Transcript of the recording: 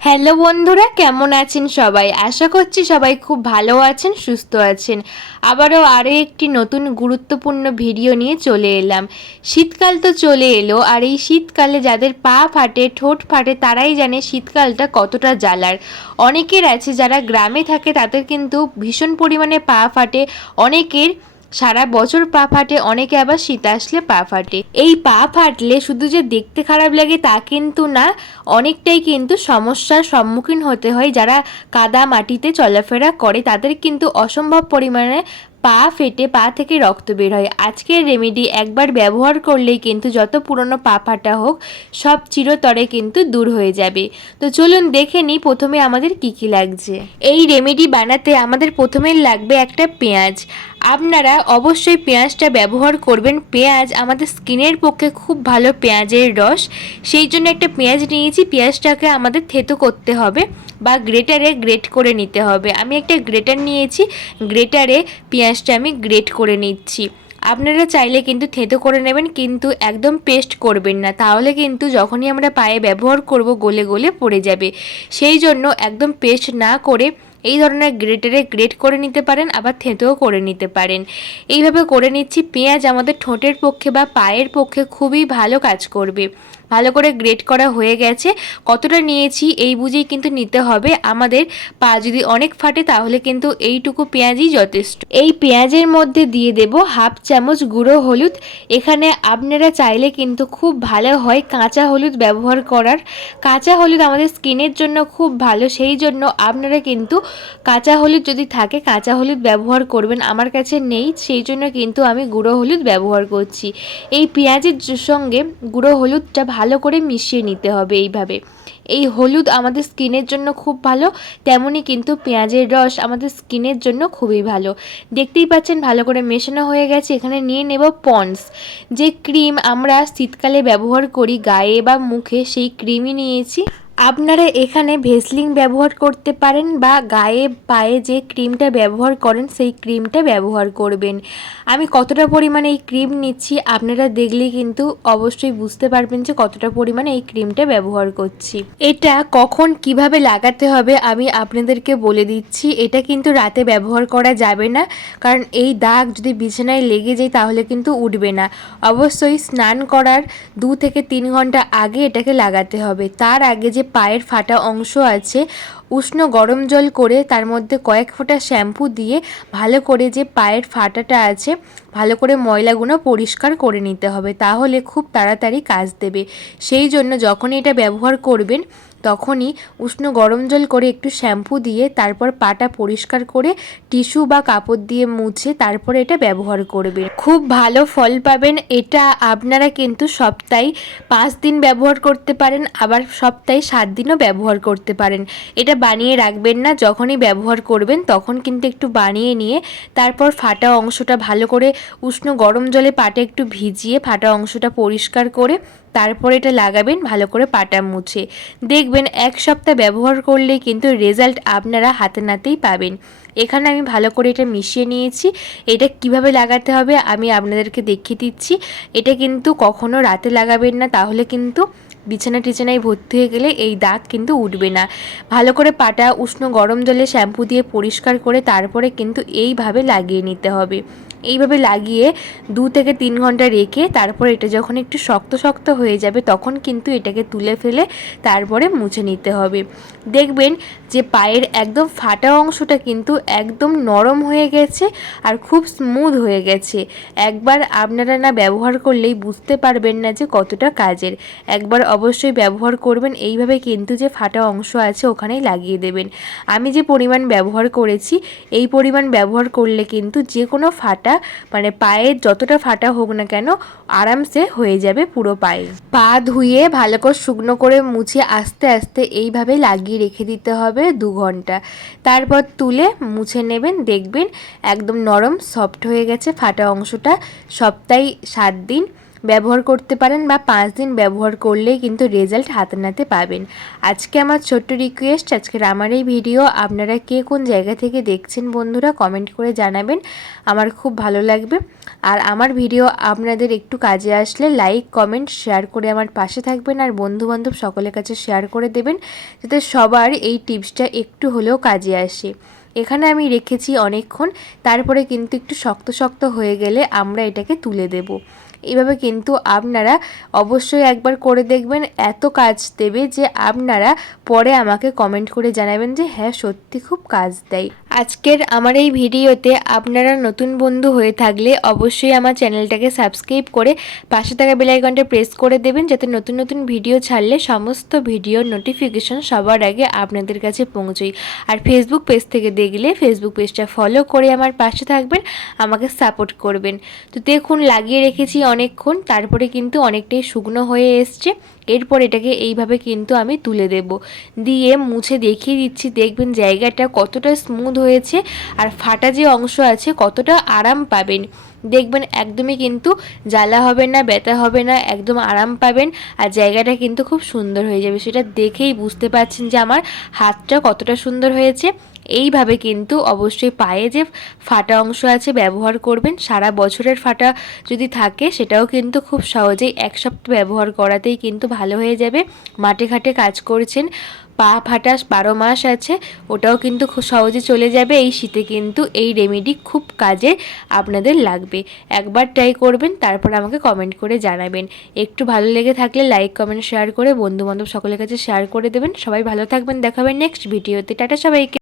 Hello বন্ধুরা, কেমন আছেন সবাই? আশা করছি সবাই খুব ভালো আছেন, সুস্থ আছেন। আবারও আরও একটি নতুন গুরুত্বপূর্ণ ভিডিও নিয়ে চলে এলাম। শীতকাল তো চলে এলো, আর এই শীতকালে যাদের পা ফাটে, ঠোঁট ফাটে, তারাই জানে শীতকালটা কতটা জ্বালার। অনেকের আছে যারা গ্রামে থাকে, তাদের কিন্তু ভীষণ পরিমাণে পা ফাটে, অনেকের সারা বছর পা ফাটে, অনেকে আবার শীত আসলে পা ফাটে। এই পা ফাটলে শুধু যে দেখতে খারাপ লাগে তা কিন্তু না, অনেকটাই কিন্তু সমস্যার সম্মুখীন হতে হয় যারা কাদা মাটিতে চলাফেরা করে, তাদের কিন্তু অসম্ভব পরিমাণে পা ফেটে, পা থেকে রক্ত বের হয়। আজকের রেমেডি একবার ব্যবহার করলেই কিন্তু যত পুরনো পা ফাটা হোক, সব চিরতরে কিন্তু দূর হয়ে যাবে। তো চলুন দেখে নিই প্রথমে আমাদের কি কি লাগছে। এই রেমেডি বানাতে আমাদের প্রথমে লাগবে একটা পেঁয়াজ। আপনারা অবশ্যই পেঁয়াজটা ব্যবহার করবেন। পেঁয়াজ আমাদের স্কিনের পক্ষে খুব ভালো পেঁয়াজের রস। সেই জন্য একটা পেঁয়াজ নিয়েছি, পেঁয়াজটাকে আমাদের থেতো করতে হবে বা গ্রেটারে গ্রেট করে নিতে হবে। আমি একটা গ্রেটার নিয়েছি, গ্রেটারে পেঁয়াজটা আমি গ্রেট করে নিচ্ছি। আপনারা চাইলে কিন্তু থেতো করে নেবেন, কিন্তু একদম পেস্ট করবেন না। তাহলে কিন্তু যখনই আমরা পায়ে ব্যবহার করব, গলে গলে পড়ে যাবে। সেই জন্য একদম পেস্ট না করে এই ধরনের গ্রেটারে গ্রেট করে নিতে পারেন, আবার থেঁতেও করে নিতে পারেন। এইভাবে করে নিচ্ছি, পেঁয়াজ আমাদের ঠোঁটের পক্ষে বা পায়ের পক্ষে খুবই ভালো কাজ করবে। ভালো করে গ্রেট করা হয়ে গেছে। কতটা নিয়েছি এই বুঝেই কিন্তু নিতে হবে। আমাদের পা যদি অনেক ফাটে তাহলে কিন্তু এইটুকু পেঁয়াজই যথেষ্ট। এই পেঁয়াজের মধ্যে দিয়ে দেব হাফ চামচ গুঁড়ো হলুদ। এখানে আপনারা চাইলে কিন্তু খুব ভালো হয় কাঁচা হলুদ ব্যবহার করার। কাঁচা হলুদ আমাদের স্কিনের জন্য খুব ভালো, সেই জন্য আপনারা কিন্তু কাঁচা হলুদ যদি থাকে, কাঁচা হলুদ ব্যবহার করবেন। আমার কাছে নেই, সেই জন্য কিন্তু আমি গুঁড়ো হলুদ ব্যবহার করছি। এই পেঁয়াজের সঙ্গে গুঁড়ো হলুদটা ভালো করে মিশিয়ে নিতে হবে এইভাবে। এই হলুদ আমাদের স্কিনের জন্য খুব ভালো, তেমনই কিন্তু পেঁয়াজের রস আমাদের স্কিনের জন্য খুবই ভালো। দেখতেই পাচ্ছেন ভালো করে মেশানো হয়ে গেছে, এখানে নিয়ে নেব পন্স যে ক্রিম আমরা শীতকালে ব্যবহার করি গায়ে বা মুখে, সেই ক্রিমই নিয়েছি। আপনারা এখানে ভেসলিং ব্যবহার করতে পারেন বা গায়ে, পায়ে যে ক্রিমটা ব্যবহার করেন, সেই ক্রিমটা ব্যবহার করবেন। আমি কতটা পরিমাণে এই ক্রিম নিচ্ছি আপনারা দেখলেই কিন্তু অবশ্যই বুঝতে পারবেন যে কতটা পরিমাণে এই ক্রিমটা ব্যবহার করছি। এটা কখন কীভাবে লাগাতে হবে আমি আপনাদেরকে বলে দিচ্ছি। এটা কিন্তু রাতে ব্যবহার করা যাবে না, কারণ এই দাগ যদি বিছানায় লেগে যায় তাহলে কিন্তু উঠবে না। অবশ্যই স্নান করার দু থেকে তিন ঘণ্টা আগে এটাকে লাগাতে হবে। তার আগে যে পায়ের ফাটা অংশ আছে। উষ্ণ গরম জল করে তার মধ্যে কয়েক ফোঁটা শ্যাম্পু দিয়ে ভালো করে যে পায়ের ফাটাটা আছে, ভালো করে ময়লাগুলো পরিষ্কার করে নিতে হবে। তাহলে খুব তাড়াতাড়ি কাজ দেবে। সেই জন্য যখনই এটা ব্যবহার করবেন, তখনই উষ্ণ গরম জল করে একটু শ্যাম্পু দিয়ে তারপর পাটা পরিষ্কার করে টিস্যু বা কাপড় দিয়ে মুছে তারপরে এটা ব্যবহার করবেন। খুব ভালো ফল পাবেন। এটা আপনারা কিন্তু সপ্তাহে পাঁচ দিন ব্যবহার করতে পারেন, আবার সপ্তাহে সাত দিনও ব্যবহার করতে পারেন। এটা বানিয়ে রাখবেন না, যখনই ব্যবহার করবেন তখন কিন্তু একটু বানিয়ে নিয়ে তারপর ফাটা অংশটা ভালো করে উষ্ণ গরম জলে পাটা একটু ভিজিয়ে ফাটা অংশটা পরিষ্কার করে তারপর এটা লাগাবেন, ভালো করে পাটা মুছে। দেখবেন এক সপ্তাহ ব্যবহার করলে কিন্তু রেজাল্ট আপনারা হাতে নাতেই পাবেন। এখানে আমি ভালো করে এটা মিশিয়ে নিয়েছি। এটা কীভাবে লাগাতে হবে আমি আপনাদেরকে দেখিয়ে দিচ্ছি। এটা কিন্তু কখনো রাতে লাগাবেন না, তাহলে কিন্তু বিছানা টিছানায় ভর্তি হয়ে গেলে এই দাগ কিন্তু উঠবে না। ভালো করে পাটা, উষ্ণ গরম জলে শ্যাম্পু দিয়ে পরিষ্কার করে তারপরে কিন্তু এইভাবে লাগিয়ে নিতে হবে। এইভাবে লাগিয়ে দু থেকে তিন ঘণ্টা রেখে তারপর এটা যখন একটু শক্ত শক্ত হয়ে যাবে তখন কিন্তু এটাকে তুলে ফেলে তারপরে মুছে নিতে হবে। দেখবেন যে পায়ের একদম ফাটা অংশটা কিন্তু একদম নরম হয়ে গেছে আর খুব স্মুথ হয়ে গেছে। একবার আপনারা না ব্যবহার করলেই বুঝতে পারবেন না যে কতটা কাজের। একবার অবশ্যই ব্যবহার করবেন, এইভাবে কিন্তু যে ফাটা অংশ আছে ওখানেই লাগিয়ে দেবেন। আমি যে পরিমাণ ব্যবহার করেছি, এই পরিমাণ ব্যবহার করলে কিন্তু যে কোনো ফাটা মানে পায়ের যতটা ফাটা হোক না কেন আরামসে হয়ে যাবে পুরো পায়ে। পা ধুয়ে ভালো করে শুকনো করে মুছে আস্তে আস্তে এইভাবে লাগিয়ে রেখে দিতে হবে দু ঘণ্টা। তারপর তুলে মুছে নেবেন, দেখবেন একদম নরম, সফট হয়ে গেছে ফাটা অংশটা। সপ্তাহে সাত দিন ব্যবহার করতে পারেন বা পাঁচ দিন ব্যবহার করলেই কিন্তু রেজাল্ট হাতে নাতে পাবেন। আজকে আমার ছোট্ট রিকোয়েস্ট আজকের আমার এই ভিডিও আপনারা কে কোন জায়গা থেকে দেখছেন বন্ধুরা কমেন্ট করে জানাবেন। আমার খুব ভালো লাগবে। আর আমার ভিডিও আপনাদের একটু কাজে আসলে লাইক কমেন্ট শেয়ার করে আমার পাশে থাকবেন আর বন্ধুবান্ধব সকলের কাছে শেয়ার করে দেবেন যাতে সবার এই টিপসটা একটু হলেও কাজে আসে। এখানে আমি রেখেছি অনেকক্ষণ, তারপরে কিন্তু একটু শক্ত শক্ত হয়ে গেলে আমরা এটাকে তুলে দেব। এইভাবে কিন্তু আপনারা অবশ্যই একবার করে দেখবেন। এত কাজ দেবে যে আপনারা পরে আমাকে কমেন্ট করে জানাবেন যে হ্যাঁ সত্যি খুব কাজ দেয়। আজকের আমার এই ভিডিওতে আপনারা নতুন বন্ধু হয়ে থাকলে অবশ্যই আমার চ্যানেলটাকে সাবস্ক্রাইব করে পাশে থাকা বেলাইকনটা প্রেস করে দেবেন, যাতে নতুন নতুন ভিডিও ছাড়লে সমস্ত ভিডিওর নোটিফিকেশন সবার আগে আপনাদের কাছে পৌঁছই আর ফেসবুক পেজ থেকে দেখলে ফেসবুক পেজটা ফলো করে আমার পাশে থাকবেন, আমাকে সাপোর্ট করবেন। তো দেখুন, লাগিয়ে রেখেছি অনেকক্ষণ, তারপরে কিন্তু অনেকটাই শুকনো হয়ে এসছে। এরপর এটাকে এইভাবে কিন্তু আমি তুলে দেব। দিয়ে মুছে দেখিয়ে দিচ্ছি, দেখবেন জায়গাটা কতটা স্মুথ হয়েছে আর ফাটা যে অংশ আছে কতটা আরাম পাবেন। দেখবেন একদমই কিন্তু জ্বালা হবে না, ব্যথা হবে না, একদম আরাম পাবেন আর জায়গাটা কিন্তু খুব সুন্দর হয়ে যাবে। সেটা দেখেই বুঝতে পারছেন যে আমার হাতটা কতটা সুন্দর হয়েছে। এইভাবে কিন্তু অবশ্যই পায়ে যে ফাটা অংশ আছে ব্যবহার করবেন, সারা বছরের ফাটা যদি থাকে সেটাও কিন্তু খুব সহজেই এক সপ্তাহ ব্যবহার করাতেই কিন্তু ভালো হয়ে যাবে। মাঠে ঘাটে কাজ করছেন, পা ফাটা বারো মাস আছে, ওটাও কিন্তু খুব সহজে চলে যাবে। এই শীতে কিন্তু এই রেমেডি খুব কাজে আপনাদের লাগবে। একবার ট্রাই করবেন, তারপর আমাকে কমেন্ট করে জানাবেন। একটু ভালো লেগে থাকলে লাইক কমেন্ট শেয়ার করে বন্ধুবান্ধব সকলের কাছে শেয়ার করে দেবেন। সবাই ভালো থাকবেন, দেখাবেন নেক্সট ভিডিওতে টাটা সবাইকে।